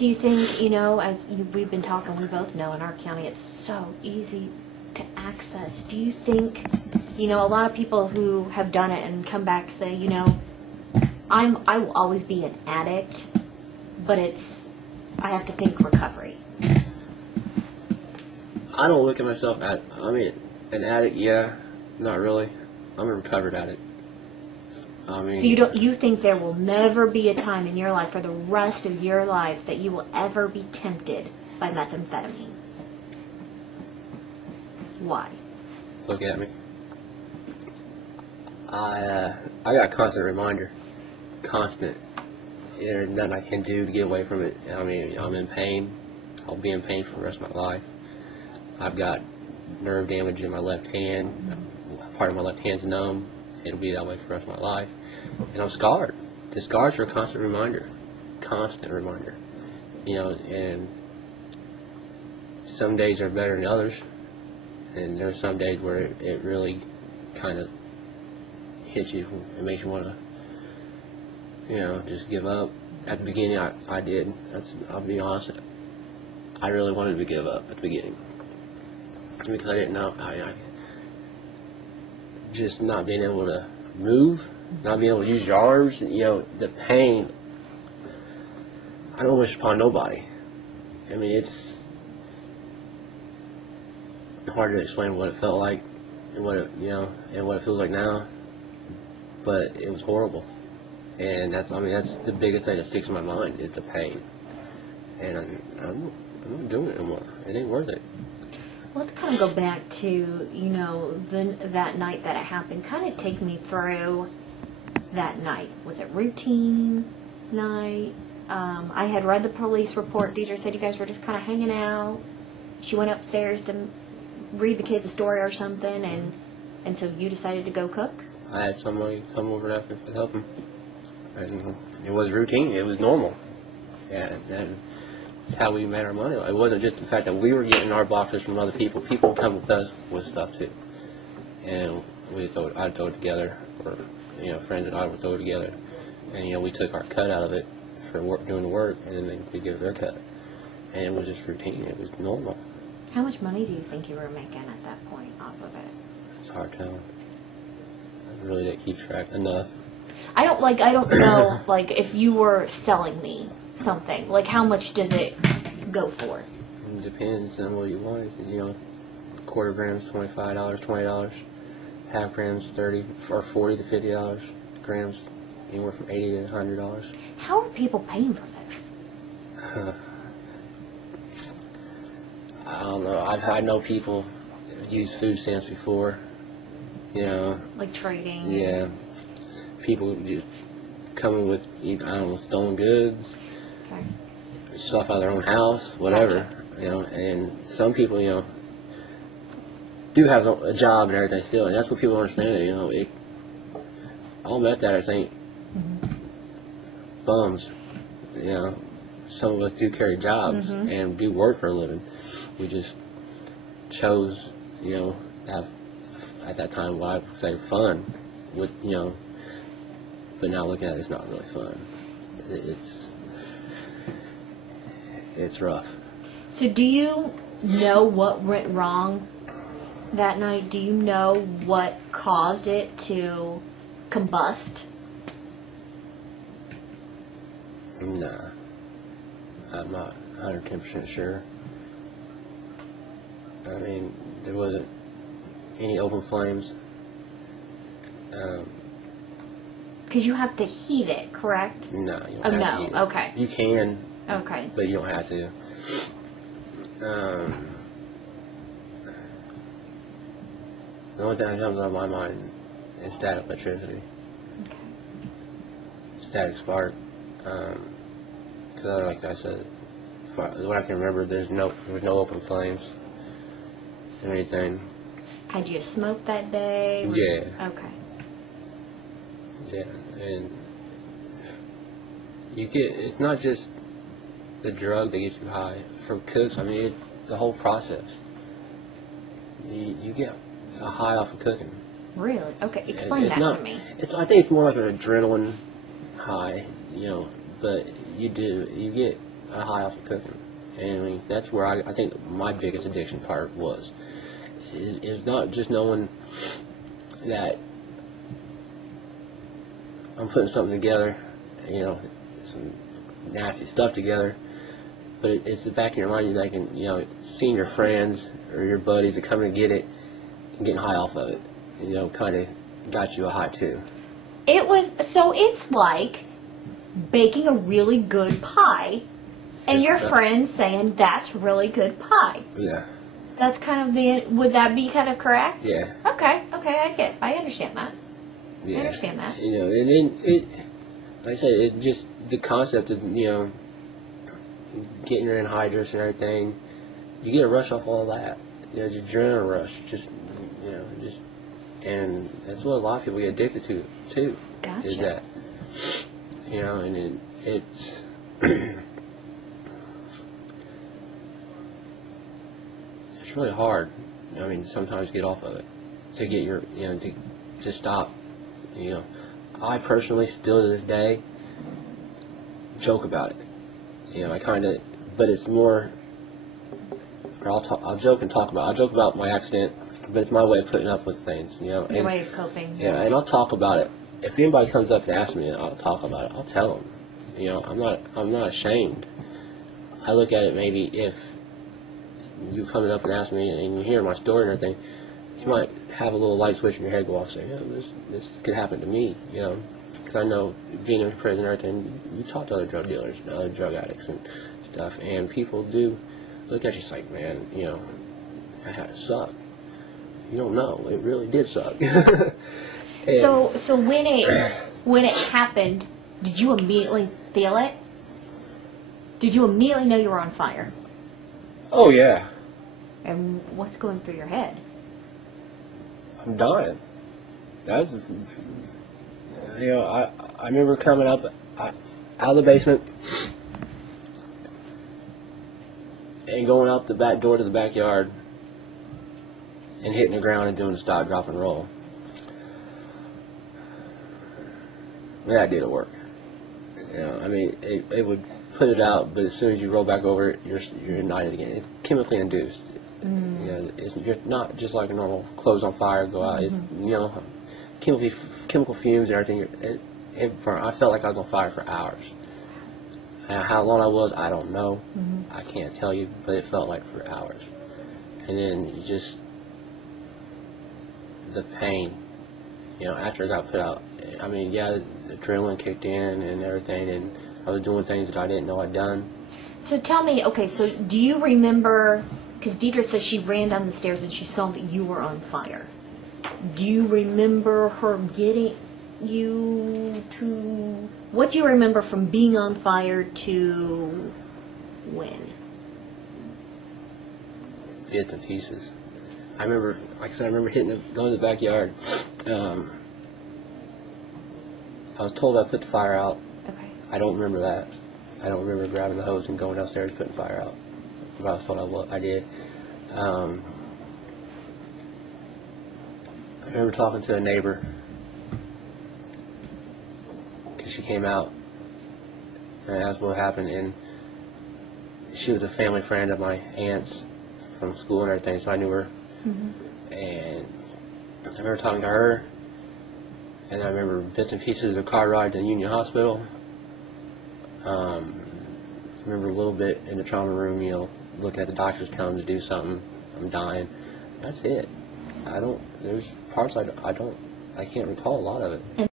Do you think, we've been talking, we both know in our county it's so easy to access. Do you think, a lot of people who have done it and come back say, I will always be an addict, but I have to think recovery. I don't look at myself an addict, yeah, not really. I'm a recovered addict. So you think there will never be a time in your life for the rest of your life that you will ever be tempted by methamphetamine? Why? Look at me. I got a constant reminder. Constant. There's nothing I can do to get away from it. I'm in pain. I'll be in pain for the rest of my life. I've got nerve damage in my left hand. Part of my left hand's numb. It'll be that way for the rest of my life. And I'm scarred. The scars are a constant reminder. Constant reminder. And some days are better than others. And there's some days where it really kind of hits you. It makes you want to, just give up. At the beginning, I did. I'll be honest. I really wanted to give up at the beginning. Because I didn't know. Just not being able to move, not being able to use your arms, the pain, I don't wish upon nobody. It's hard to explain what it felt like and what it feels like now, but it was horrible. And that's the biggest thing that sticks in my mind is the pain. And I'm not doing it anymore. It ain't worth it. Let's kind of go back to, that night that it happened. Kind of take me through that night. Was it routine night? I had read the police report. Deidre said you guys were just kind of hanging out. She went upstairs to read the kids a story or something, and so you decided to go cook? I had somebody come over after to help him. And it was routine. It was normal. Yeah, and that's how we made our money. It wasn't just the fact that we were getting our boxes from other people. People would come with us with stuff too, and I'd throw it together, or friends and I would throw it together, and we took our cut out of it for doing the work, and then they would give their cut, and it was just routine. It was normal. How much money do you think you were making at that point off of it? It's hard telling. I really didn't keep track enough. I don't know, if you were selling me something, how much does it go for? It depends on what you want. Quarter grams, $25, $20. Half grams, $30 or $40 to $50. Grams, anywhere from $80 to $100. How are people paying for this? I don't know. I know people use food stamps before. Like trading? Yeah. People just coming with, stolen goods, okay, stuff out of their own house, whatever. Gotcha. And some people, do have a job and everything still, and that's what people don't understand. All meth addicts ain't bums. Some of us do carry jobs and do work for a living. We just chose, to have, at that time, what I would say fun with, but now looking at it, it's not really fun. It's rough. So do you know what went wrong that night? Do you know what caused it to combust? Nah. I'm not 110% sure. There wasn't any open flames. Because you have to heat it, correct? No, you don't have to heat it. Okay. You can. Okay. But you don't have to. The only thing that comes on my mind is static electricity. Okay. Static spark. Because like I said, what I can remember, there was no open flames or anything. Had you smoked that day? Yeah. Okay. Yeah, and it's not just the drug that gets you high. For cooks, it's the whole process. You get a high off of cooking. Really? Okay, explain that to me. I think it's more like an adrenaline high, but you get high off of cooking. And I mean, that's where I think my biggest addiction part was. Is not just knowing that I'm putting something together, you know, some nasty stuff together, but it's the back of your mind, you're thinking, you know, seeing your friends or your buddies that come and get it and getting high off of it, you know, kind of got you a high too. It's like baking a really good pie and your friends saying that's really good pie. Yeah. That's kind of would that be kind of correct? Yeah. Okay, I understand that. Yeah. I understand that. You know, and then like I said, it just, the concept of, you know, getting your anhydrous and everything, you get a rush off all that. You know, just adrenaline rush, just, you know, just, and that's what a lot of people get addicted to, too. Gotcha. Is that, you know, and it's, it's really hard, I mean, sometimes to get off of it, to get your, you know, to stop, you know. I personally, still to this day, joke about it. You know, I kind of, but it's more, or I'll joke and talk about it. I'll joke about my accident, but it's my way of putting up with things, you know. Your way of coping. Yeah, and I'll talk about it. If anybody comes up and asks me, I'll talk about it. I'll tell them. You know, I'm not ashamed. I look at it, maybe if you coming up and ask me and you hear my story and everything, you might have a little light switch in your head go off, saying, yeah, this could happen to me, you know. Because I know, being in prison and everything, you talk to other drug dealers and other drug addicts and stuff, and people do look at you like, man, you know, that had to suck. You don't know. It really did suck. So when it happened, did you immediately feel it? Did you immediately know you were on fire? Oh, yeah. And what's going through your head? I'm dying. That's, you know, I remember coming up out of the basement and going out the back door to the backyard and hitting the ground and doing the stop, drop, and roll. That didn't work. You know, I mean, it would put it out, but as soon as you roll back over it, you're ignited again. It's chemically induced. You know, you're not just like a normal clothes on fire, go out. It's, you know, chemical fumes and everything. I felt like I was on fire for hours. And how long I was, I don't know. I can't tell you, but it felt like for hours. And then just the pain, you know, after I got put out. I mean, yeah, the adrenaline kicked in and everything, and I was doing things that I didn't know I'd done. So tell me, okay, so do you remember, because Deidre says she ran down the stairs and she saw that you were on fire. Do you remember her getting you to, what do you remember from being on fire to when? Bits and pieces. I remember, like I said, going to the backyard. I was told I put the fire out. Okay. I don't remember that. I don't remember grabbing the hose and going downstairs and putting the fire out. But I thought I did. I remember talking to a neighbor because she came out and asked what happened, and she was a family friend of my aunt's from school and everything, so I knew her. And I remember talking to her, and I remember bits and pieces of a car ride to Union Hospital. I remember a little bit in the trauma room, you know, looking at the doctors telling them to do something. I'm dying. That's it. There's parts I can't recall a lot of it.